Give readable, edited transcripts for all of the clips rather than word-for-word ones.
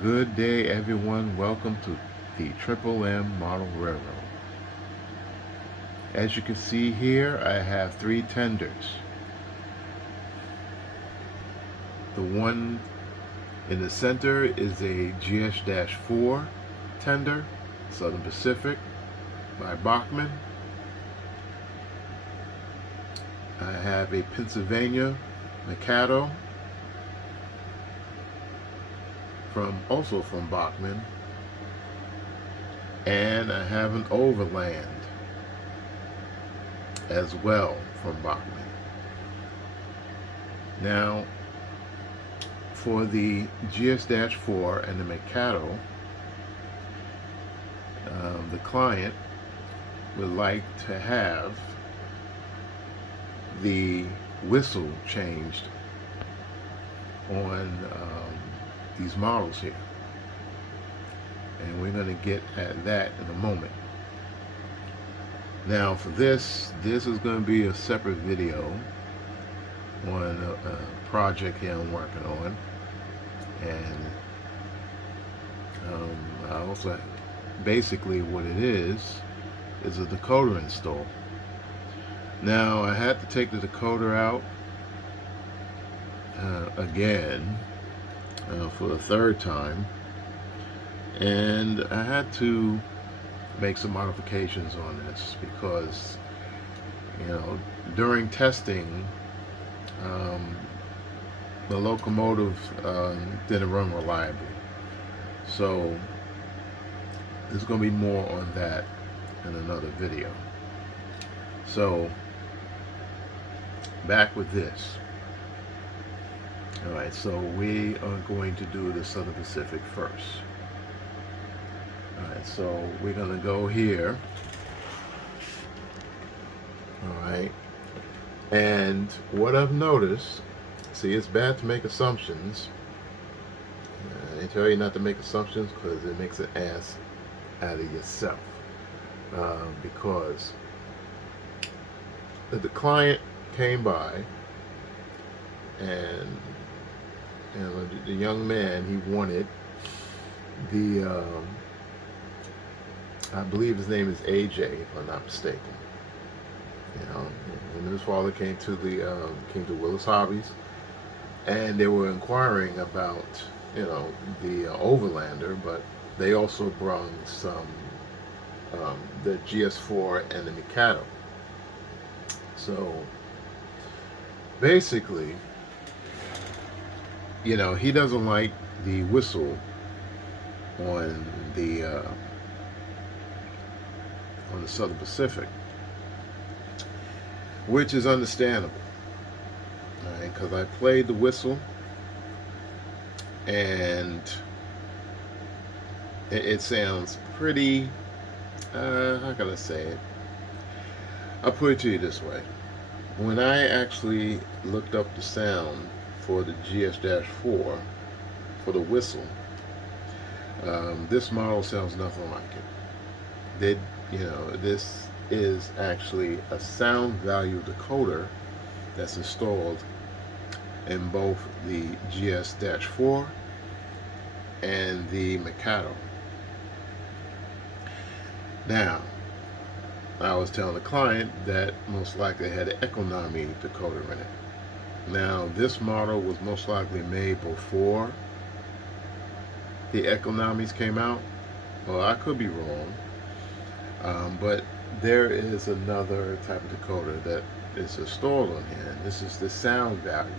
Good day, everyone. Welcome to the Triple M Model Railroad. As you can see here, I have three tenders. The one in the center is a GS-4 tender, Southern Pacific by Bachmann. I have a Pennsylvania Mikado also from Bachmann, and I have an Overland as well from Bachmann. Now, for the GS-4 and the Mikado, the client would like to have the whistle changed on these models here, and we're going to get at that in a moment. Now for this is going to be a separate video on a project here I'm working on, and I also basically what it is a decoder install. Now I had to take the decoder out again for the third time, and I had to make some modifications on this because, during testing, the locomotive didn't run reliably. So there's going to be more on that in another video. So back with this. Alright, so we are going to do the Southern Pacific first. Alright, so we're going to go here. Alright, and what I've noticed, see, it's bad to make assumptions. They tell you not to make assumptions because it makes an ass out of yourself. Because the client came by, and the young man, he wanted the I believe his name is AJ, if I'm not mistaken. And his father came to Willis Hobbies, and they were inquiring about the Overlander, but they also brought some the GS-4 and the Mikado. So basically, he doesn't like the whistle on the Southern Pacific, which is understandable, because I played the whistle, and it sounds pretty, how can I say it? I'll put it to you this way. When I actually looked up the sound for the GS-4 for the whistle, this model sounds nothing like it. This is actually a sound value decoder that's installed in both the GS-4 and the Mikado. Now, I was telling the client that most likely had an Tsunami decoder in it. Now, this model was most likely made before the Tsunamis came out. Well, I could be wrong, but there is another type of decoder that is installed on here, and this is the sound value.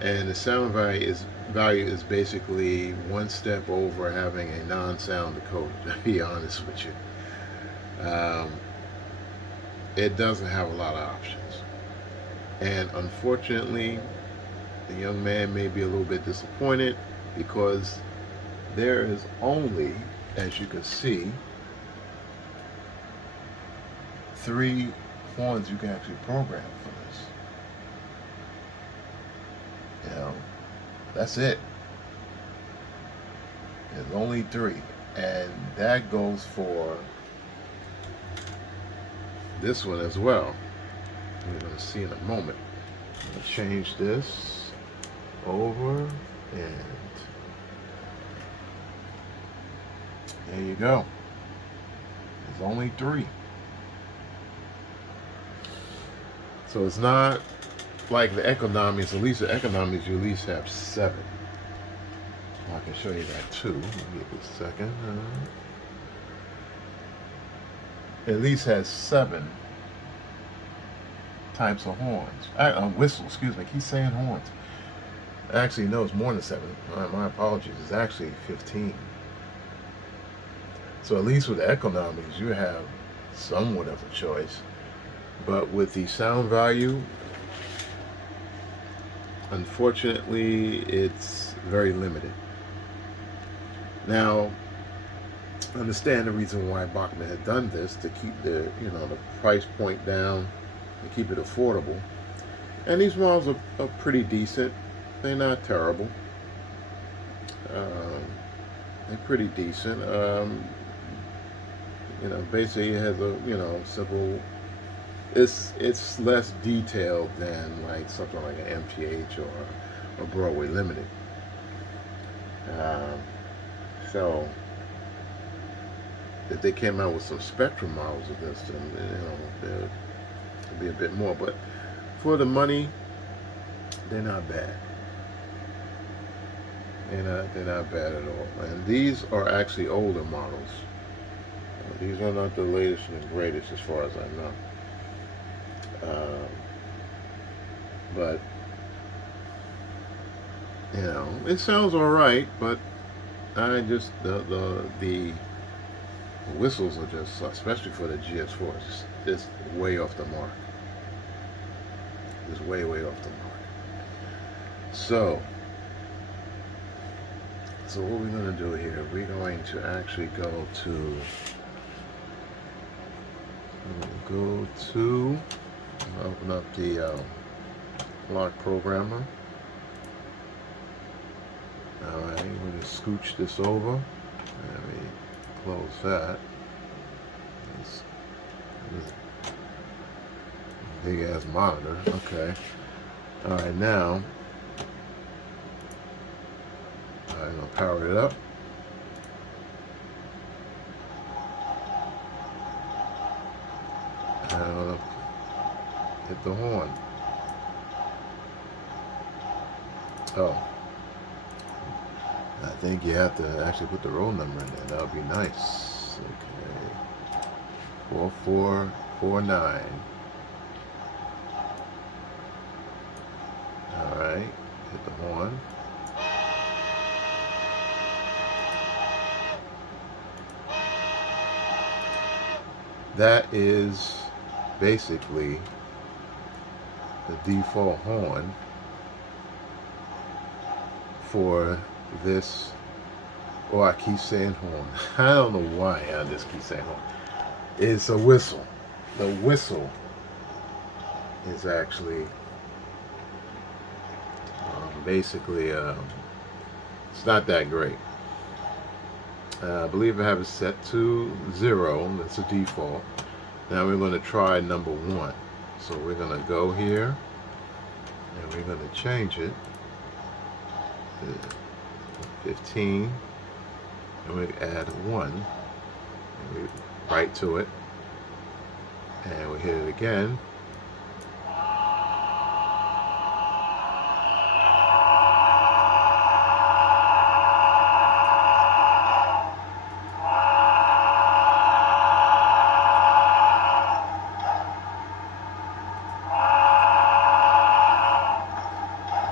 And the sound value is basically one step over having a non-sound decoder, to be honest with you. It doesn't have a lot of options, and unfortunately the young man may be a little bit disappointed because there is only, as you can see, 3 horns you can actually program for this. That's it. There's only 3, and that goes for this one as well. We're going to see in a moment. I'm going to change this over, and There you go. There's only 3. So it's not like the economies. At least the economies, you at least have 7. I can show you that too. Give me a second. At least has 7 types of horns. Whistles, excuse me. I keep saying horns. Actually, no, it's more than 7. My apologies. It's actually 15. So at least with the economies, you have somewhat of a choice. But with the sound value, unfortunately, it's very limited. Now, understand the reason why Bachmann had done this, to keep the the price point down, to keep it affordable. And these models are pretty decent. They're not terrible. They're pretty decent. Basically it has a simple. It's less detailed than like something like an MTH or a Broadway Limited. So if they came out with some Spectrum models of this, then there'd be a bit more. But for the money, they're not bad. They're not bad at all. And these are actually older models. These are not the latest and greatest as far as I know. But it sounds all right. But I just the whistles are just, especially for the GS-4, just way off the mark. Just way off the mark. So what we're going to do here, we're going to actually go to open up the lock programmer. Alright, we're going to scooch this over. Let me close that. This big ass monitor. Okay. Alright, now I'm going to power it up. And I'm going to hit the horn. Oh. I think you have to actually put the roll number in there. That would be nice. Okay. 4449. Alright. Hit the horn. That is basically the default horn for this. Oh, I keep saying horn. I don't know why I just keep saying horn. It's a whistle. The whistle is actually basically it's not that great. I believe I have it set to 0. That's a default. Now we're going to try number 1. So we're going to go here and we're going to change it to 15, and we add 1, and we write to it, and we hit it again.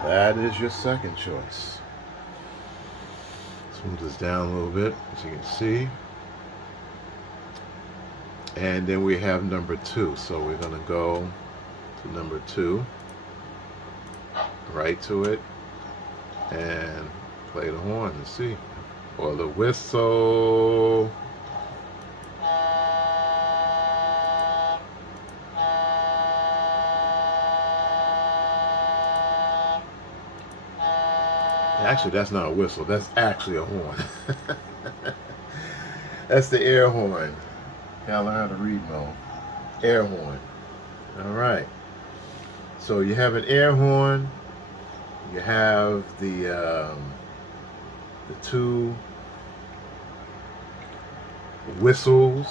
That is your second choice. Let's move this down a little bit, as you can see. And then we have number 2. So we're going to go to number 2, right to it, and play the horn and see. Or the whistle. Actually, that's not a whistle. That's actually a horn. That's the air horn. Gotta learn how to read, Mo. Air horn. All right. So you have an air horn. You have the 2 whistles.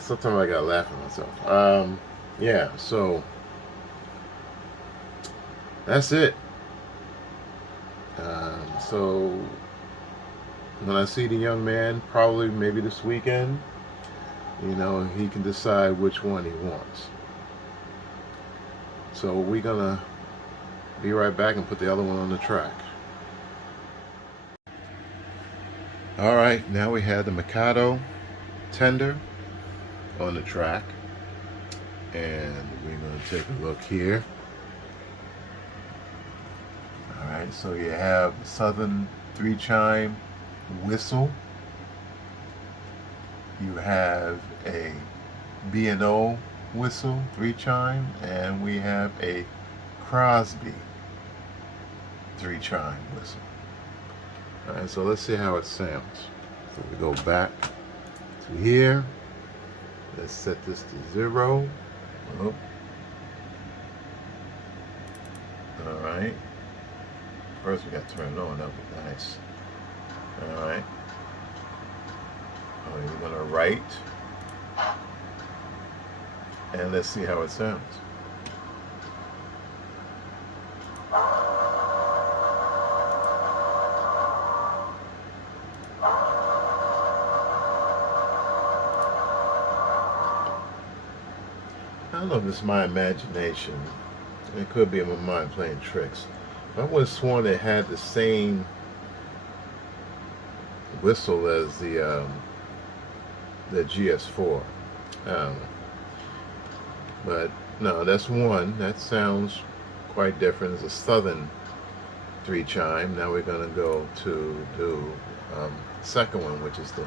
Sometimes I gotta laugh at myself. Yeah, so that's it. So when I see the young man, probably maybe this weekend, you know, he can decide which one he wants. So we're gonna be right back and put the other one on the track. All right, now we have the Mikado tender on the track, and we're gonna take a look here. All right, so you have Southern 3-chime whistle. You have a B&O whistle 3-chime, and we have a Crosby 3-chime whistle. All right, so let's see how it sounds. So we go back to here. Let's set this to 0. Oh. All right. First we got to turn it on. That would be nice. All right. Oh, you're gonna write, and let's see how it sounds. I don't know if it's my imagination. It could be my mind playing tricks. I would have sworn it had the same whistle as the GS-4. I don't know. But no, that's one. That sounds quite different. It's a Southern 3-chime. Now we're going to go to do second one, which is the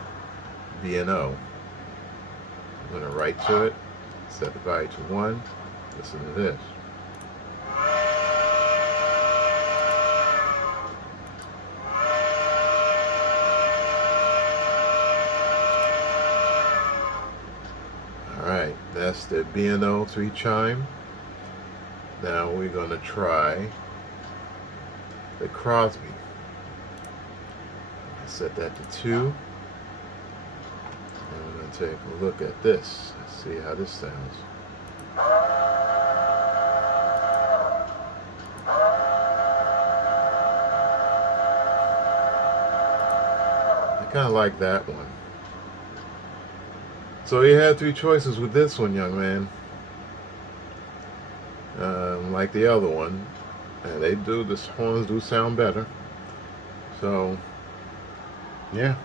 B&O. I'm going to write to it. Set the value to 1. Listen to this. Alright, that's the B&O 3-chime. Now we're going to try the Crosby. Set that to 2. And we're going to take a look at this. Let's see how this sounds. I kind of like that one. So you had 3 choices with this one, young man. Like the other one, and the horns do sound better. So, yeah.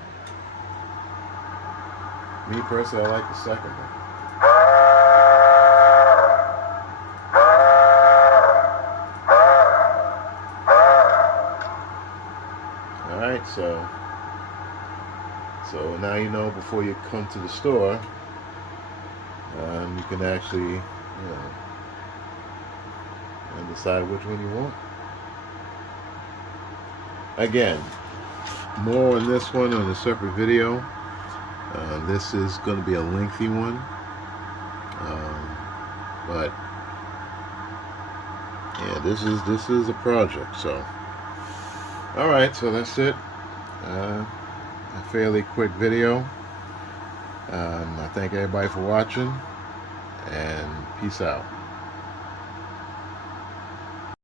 Me personally, I like the second one. Alright, so now you know before you come to the store, you can actually, you know, and decide which one you want. Again, more on this one on a separate video. This is going to be a lengthy one, but yeah, this is a project. So, all right, so that's it. A fairly quick video. I thank everybody for watching, and peace out.